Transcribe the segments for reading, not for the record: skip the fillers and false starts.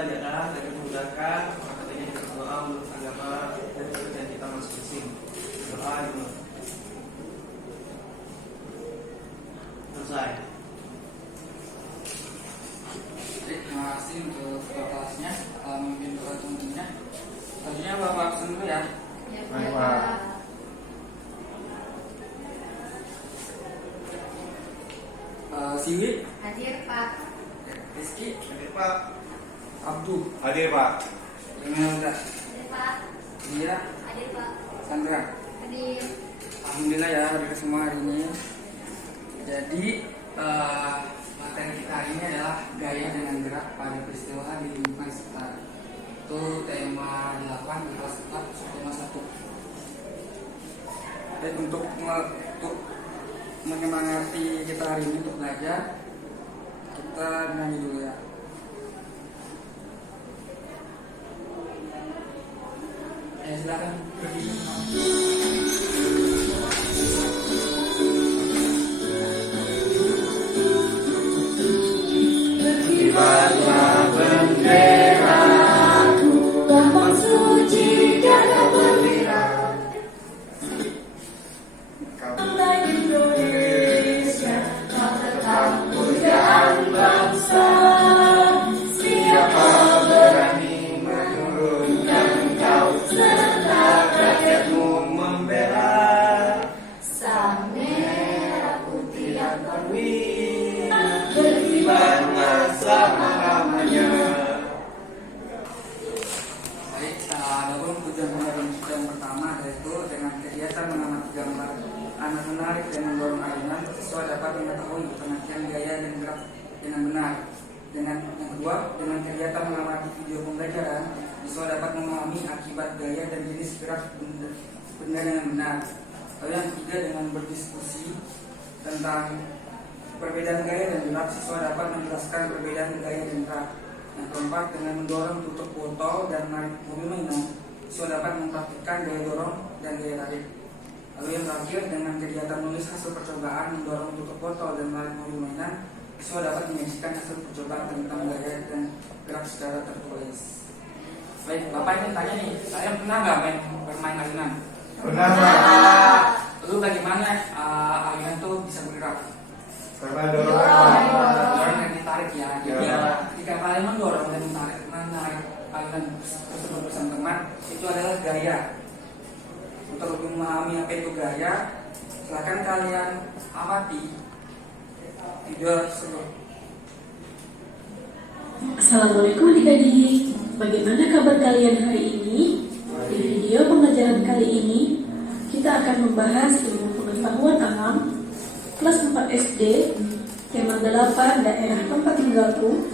pelajaran dan dimudahkan, maka katanya kita berdoa menurut agama dan kepercayaan kita masing-masing. Doa dulu. Selesai. Terima kasih untuk kelasnya. Mungkin doa tentunya. Selanjutnya Bapak absen dulu ya. Baik, Pak. Siwi, Hadir Pak. Rizky, Hadir Pak. Abdu, Hadir, Pak. Imelda, Hadir Pak. Dia, Hadir Pak. Sandra. Hadir. Alhamdulillah ya hadir semua hari ini. Jadi materi kita hari ini adalah gaya dengan gerak pada peristiwa di lingkungan sekitar. Itu tema 8 di kelas 4 tema 1. Dan untuk menyemangati kita hari ini untuk belajar, kita nyanyi dulu ya. Silakan berdiri. Kibarlah benderaku, lambang suci darah perwira. Bangsa Indonesia, kau tetap pujaan bangsa. Siapa berani menurunkan kau, serta rakyatmu membela. Sang merah putih yang perwira, berkibarnya selama-lamanya. Baik, adapun tujuan yang pertama yaitu dengan kegiatan mengamati gambar anak menarik dan mendorong ayunan, siswa dapat mengetahui pengertian gaya dan gerak dengan benar. Dengan yang kedua, dengan kegiatan mengamati video pembelajaran, siswa dapat memahami akibat gaya dan jenis gerak benda dengan benar. Lalu yang ketiga, dengan berdiskusi tentang perbedaan gaya dan gerak, siswa dapat menjelaskan perbedaan gaya dan gerak. Yang keempat, dengan mendorong tutup botol dan menarik mobil mainan, siswa dapat mempraktikkan gaya dorong dan gaya tarik. Lalu yang terakhir, dengan kegiatan menulis hasil percobaan mendorong tutup botol dan menarik mobil mainan, siswa dapat menyaksikan hasil percobaan tentang gaya dan gerak secara tertulis. Baik, Bapak ini tanya nih, saya pernah nggak bermain ayunan? Pernah, Pak. Lalu bagaimana ayunan itu bisa bergerak? Karena dorongan. Dorong dan ditarik ya. Jadi Ya. ketika kalian mendorong dan menarik ayunan tersebut bersama teman, itu adalah gaya. Untuk lebih memahami apa itu gaya, silakan kalian amati video tersebut. Assalamualaikum adik-adik. Bagaimana kabar kalian hari ini? Di video pembelajaran kali ini kita akan membahas ilmu pengetahuan alam kelas 4 SD, tema 8 daerah tempat tinggalku,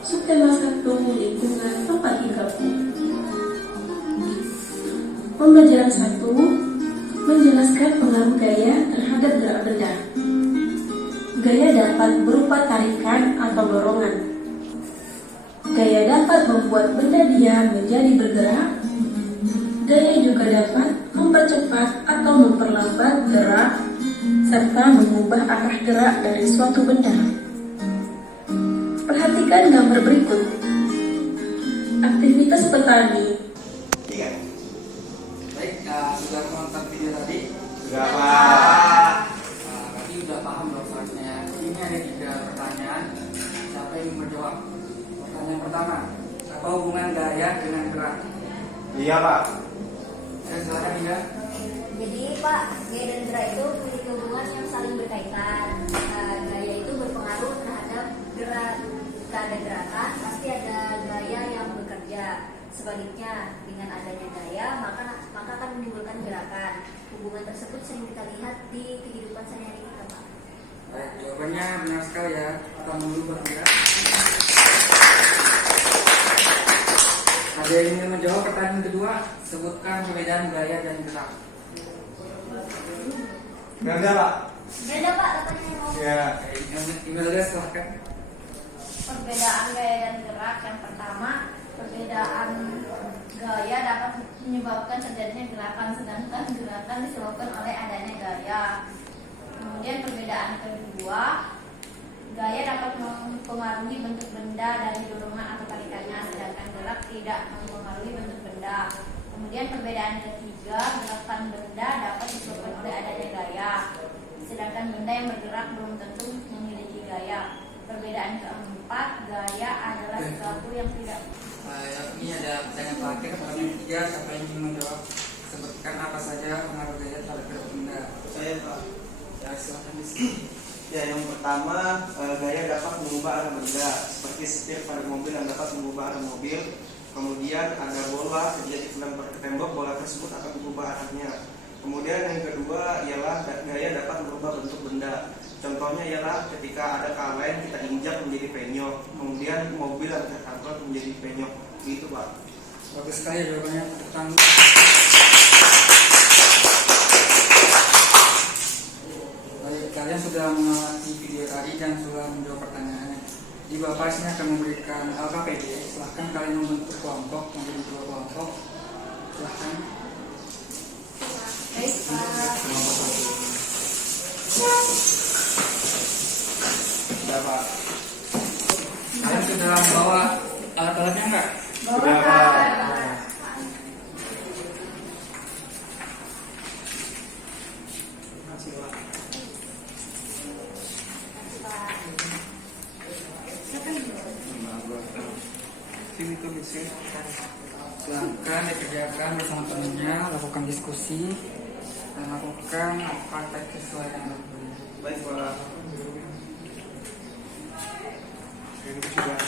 subtema 1 lingkungan tempat tinggalku. Pembelajaran 1 menjelaskan pengaruh gaya terhadap gerak benda. Gaya dapat berupa tarikan atau dorongan. Gaya dapat membuat benda diam menjadi bergerak. Gaya juga dapat mempercepat atau memperlambat gerak serta mengubah arah gerak dari suatu benda. Perhatikan gambar berikut. Aktivitas petani. Baik, sudah menonton video tadi? Sudah, Pak. Tadi sudah paham dong soalnya. Ini ada 3 pertanyaan. Siapa yang menjawab? Pertanyaan pertama, apa hubungan gaya dengan gerak? Iya, Pak. Silakan Ida. Jadi Pak, gaya dan gerak itu memiliki hubungan yang saling berkaitan. Gaya itu berpengaruh terhadap gerak. Jika ada gerakan, pasti ada gaya yang bekerja. Sebaliknya, dengan adanya gaya, maka akan menimbulkan gerakan. Hubungan tersebut sering kita lihat di kehidupan sehari-hari kita, Pak. Baik, jawabannya benar sekali ya. Kita dulu bergerak. Ada yang ingin menjawab pertanyaan kedua? Sebutkan perbedaan gaya dan gerak. Kerja, Pak. Beda Pak, katanya mau. Ya. Imelda silahkan. Perbedaan gaya dan gerak yang pertama, perbedaan gaya dapat menyebabkan terjadinya gerakan, sedangkan gerakan disebabkan oleh adanya gaya. Kemudian perbedaan kedua, Gaya dapat mempengaruhi bentuk benda dari dorongan atau tarikannya, sedangkan gerak tidak mempengaruhi bentuk benda. Kemudian perbedaan ketiga, gerakan benda dapat disebabkan oleh adanya gaya, sedangkan benda yang bergerak belum tentu memiliki gaya. Perbedaan keempat, gaya adalah sesuatu yang tidak. Ini ada pertanyaan terakhir, pertanyaan ketiga, siapa yang ingin menjawab? Sebutkan apa saja pengaruh gaya terhadap gerak benda. Saya Pak. Ya, silakan di sini. Ya, yang pertama, gaya dapat mengubah arah benda, seperti setir pada mobil yang dapat mengubah arah mobil. Kemudian ada bola, ketika dilempar ke tembok, bola tersebut akan mengubah arahnya. Kemudian yang kedua ialah gaya dapat merubah bentuk benda. Contohnya ialah ketika ada kaleng kita injak menjadi penyok, kemudian mobil yang terkantor menjadi penyok. Gitu Pak. Bagus sekali jawabannya. Tentang baik, kalian sudah mengamati video tadi dan sudah menjawab pertanyaannya. Di bawah sini akan memberikan LKPD. Silahkan kalian membentuk kelompok menjadi 2 kelompok. Silahkan. Baik, Pak. Sudah Pak. Kalian sudah membawa alat-alatnya enggak? Bawa, Sudah, Pak. Pak. Makasih Pak. Sini tulis ya. Silahkan dikerjakan bersama temannya, lakukan diskusi dan lakukan praktek sesuai dengan waktunya. Baik Pak. Ini sudah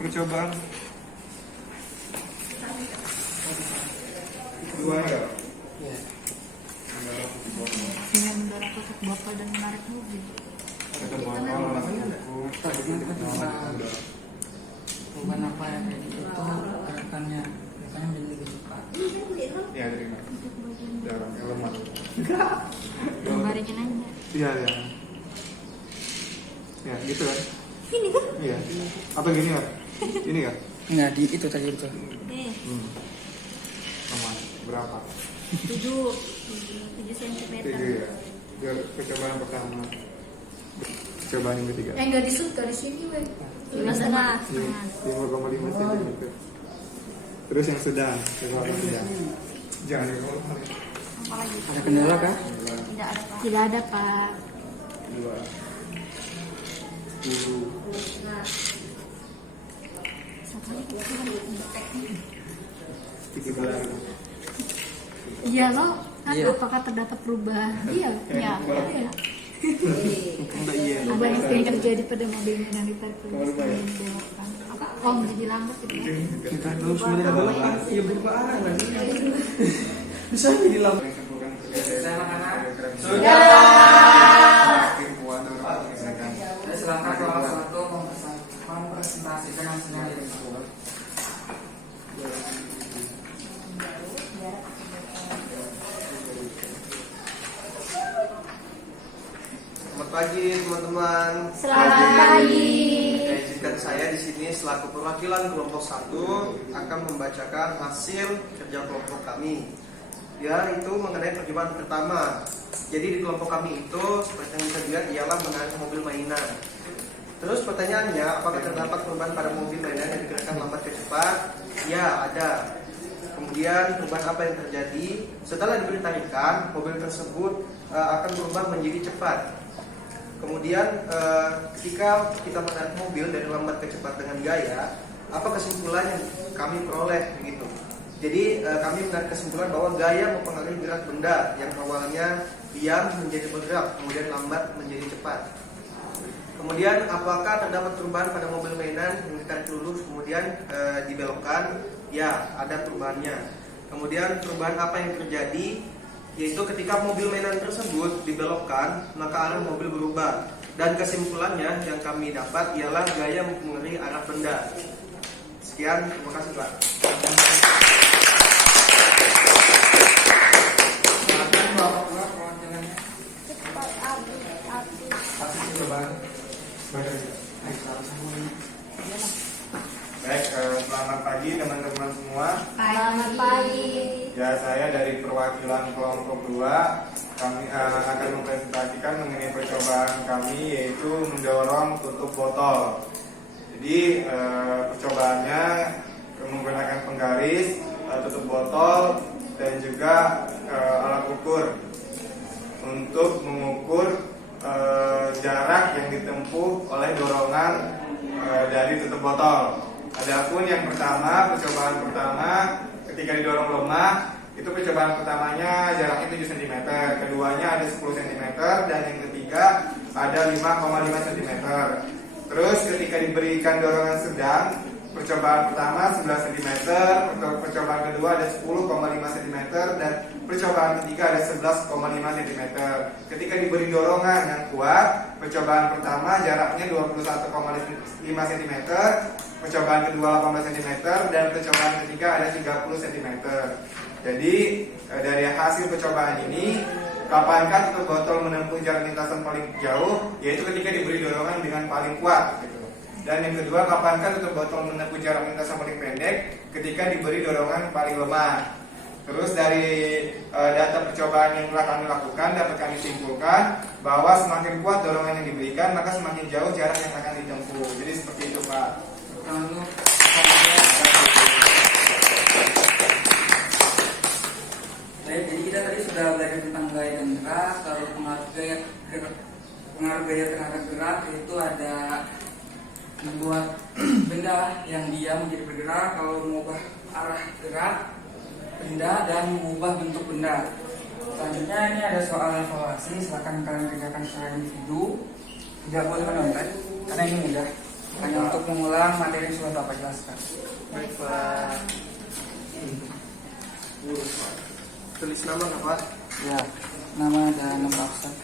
percobaan dua ya. Ya. Dengan mendorong kotak bapak dan menarik mobil. Ada botol, buku. Tadi kan kita coba perubahan apa yang kayak gitu gerakannya menjadi lebih cepat. Ya, terima. Dorong elemen. Gambarin aja. Iya, ya. Ya, gitu kan? Ini kan? Iya. Apa gini ya? Ini kan? Enggak, di itu tadi itu. Sama berapa? 7 cm. 3 ya. Biar percobaan pertama. Percobaan yang ketiga. Nggak disuka di sini, weh. 5,5. 5,5 cm. Terus yang sedang, coba yang sedang. Jangan diulang. Apalagi? Ada kendala kah? Tidak ada, Pak. Tidak ada, Pak. 2 10 Nah, Satu lagi. 13 Iya loh, kan Iya. apakah terdapat perubahan? Iya. Iya. Enggak iya. Perubahan yang terjadi pada mobilnya dan ditarik ke belakang. Apa? Oh, menjadi lambat gitu ya? Kita terus menambah ya berubah arah kan. Bisa jadi lampu. Saya anak-anak. Sudah. Saya silakan kelas 1 mempresentasikan hasilnya di tersebut. Selamat pagi teman-teman. Selamat pagi. Izinkan saya di sini selaku perwakilan kelompok 1 akan membacakan hasil kerja kelompok kami. Yaitu mengenai percobaan pertama. Jadi di kelompok kami itu seperti yang bisa dilihat ialah menarik mobil mainan. Terus pertanyaannya, apakah terdapat perubahan pada mobil mainan yang digerakkan lambat ke cepat? Ya, ada. Kemudian perubahan apa yang terjadi? Setelah diberi tarikan, mobil tersebut akan berubah menjadi cepat. Kemudian ketika kita menarik mobil dari lambat ke cepat dengan gaya, apa kesimpulan yang kami peroleh begitu? Jadi kami menarik kesimpulan bahwa gaya mempengaruhi gerak benda yang awalnya diam menjadi bergerak, kemudian lambat menjadi cepat. Kemudian apakah terdapat perubahan pada mobil mainan yang ditarik lurus kemudian dibelokkan? Ya, ada perubahannya. Kemudian perubahan apa yang terjadi? Yaitu ketika mobil mainan tersebut dibelokkan, maka arah mobil berubah. Dan kesimpulannya yang kami dapat ialah gaya mempengaruhi arah benda. Sekian, terima kasih Pak. Silakan bawa keluar perwakilannya. Coba. Ayo, Baik, selamat pagi teman-teman semua. Selamat pagi. Ya, saya dari perwakilan kelompok 2. Kami akan mempresentasikan mengenai percobaan kami, yaitu mendorong tutup botol. Jadi percobaannya menggunakan penggaris, tutup botol, dan juga alat ukur untuk mengukur jarak yang ditempuh oleh dorongan dari tutup botol. Adapun yang pertama, percobaan pertama ketika didorong lemah, itu percobaan pertamanya jaraknya 7 cm, keduanya ada 10 cm, dan yang ketiga ada 5,5 cm. Terus ketika diberikan dorongan sedang, percobaan pertama 11 cm, percobaan kedua ada 10,5 cm, dan percobaan ketiga ada 11,5 cm. Ketika diberi dorongan yang kuat, percobaan pertama jaraknya 21,5 cm, percobaan kedua 18 cm, dan percobaan ketiga ada 30 cm. Jadi dari hasil percobaan ini, kapankah tutup botol menempuh jarak lintasan paling jauh, yaitu ketika diberi dorongan dengan paling kuat gitu. Dan yang kedua, kapankah tutup botol menempuh jarak lintasan paling pendek ketika diberi dorongan paling lemah. Terus dari data percobaan yang telah kami lakukan, dapat kami simpulkan bahwa semakin kuat dorongan yang diberikan, maka semakin jauh jarak yang akan ditempuh. Jadi seperti itu, Pak. Baik, jadi kita tadi sudah belajar tentang gaya dan gerak. Lalu pengaruh gaya terhadap gerak, yaitu ada membuat benda yang diam menjadi bergerak, kalau mengubah arah gerak benda, dan mengubah bentuk benda. Selanjutnya ini ada soal evaluasi. Silakan kalian kerjakan secara individu, tidak boleh menonton karena ini mudah, hanya untuk mengulang materi yang sudah Bapak jelaskan. Baik, Pak. Tulis nama nggak, Pak? Ya, nama dan nomor absen.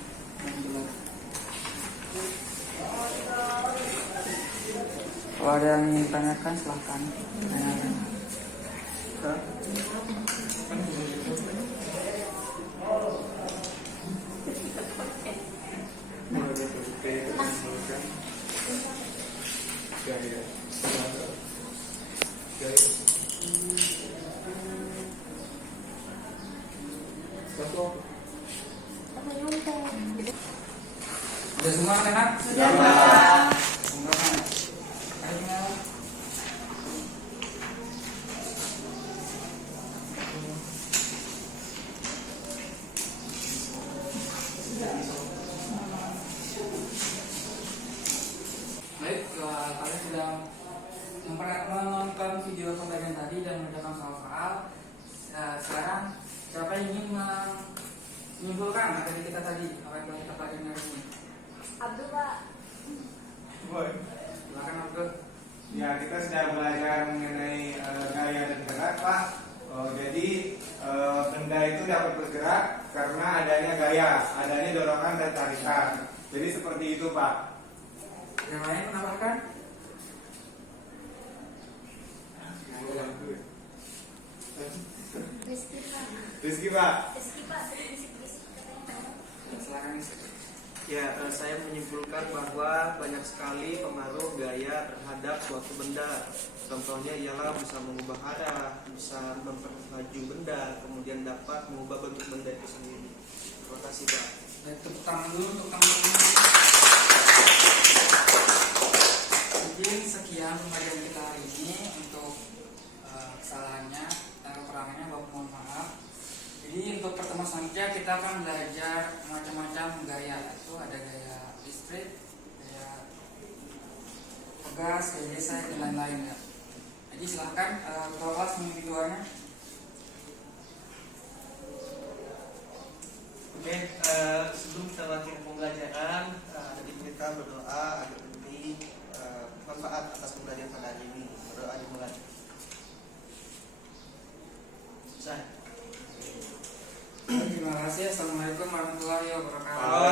Kalau ada yang ingin tanyakan, silahkan. Hah? Sudah semua anak? Sudah, Pak. Baik, kalian sudah menonton video pembelajaran tadi dan mengerjakan soal-soal. Sekarang siapa yang ingin menyimpulkan materi kita tadi, apa yang telah kita pelajari hari ini? Abdul, Pak. Silakan Abdul. Ya, kita sudah belajar mengenai gaya dan gerak, Pak. Jadi benda itu dapat bergerak karena adanya gaya, adanya dorongan dan tarikan. Jadi seperti itu, Pak. Yang lain menambahkan? Rizky, Pak. Rizky, Pak. Rizky, Pak. Rizky, katanya. Silakan isi. Ya, saya menyimpulkan bahwa banyak sekali pengaruh gaya terhadap suatu benda. Contohnya ialah bisa mengubah arah, bisa memperlaju benda, kemudian dapat mengubah bentuk benda itu sendiri. Terima kasih, Pak. Baik, tepuk tangan dulu untuk teman-teman. Mungkin sekian pembelajaran kita hari ini. Untuk kesalahannya dan kekurangannya Bapak mohon maaf. Jadi untuk pertemuan selanjutnya kita akan belajar macam-macam gaya. Itu ada gaya listrik, gaya pegas, gaya gesek, dan lain-lain ya. Jadi silahkan ketua kelas mengikuti keduanya. Oke, sebelum kita lanjut pembelajaran, kita berdoa agar diberi manfaat atas pembelajaran pada hari ini. Berdoa dimulai. Terima kasih. Assalamualaikum warahmatullahi wabarakatuh.